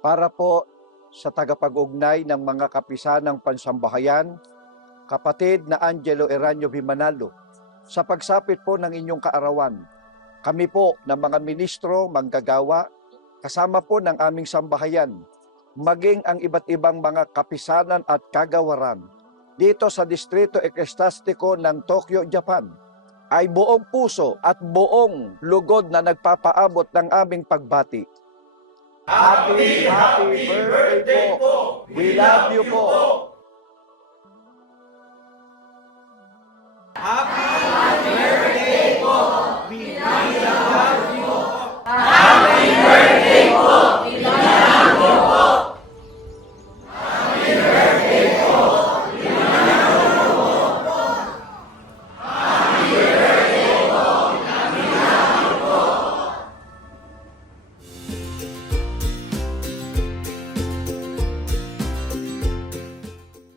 para po sa tagapag-ugnay ng mga kapisanang pansambahayan, kapatid na Angelo Eranio Vimanalo, sa pagsapit po ng inyong kaarawan. Kami po ng mga ministro, manggagawa, kasama po ng aming sambahayan, maging ang iba't ibang mga kapisanan at kagawaran dito sa Distrito Eklesiastiko ng Tokyo, Japan, ay buong puso at buong lugod na nagpapaabot ng aming pagbati. Happy birthday po! We love you po!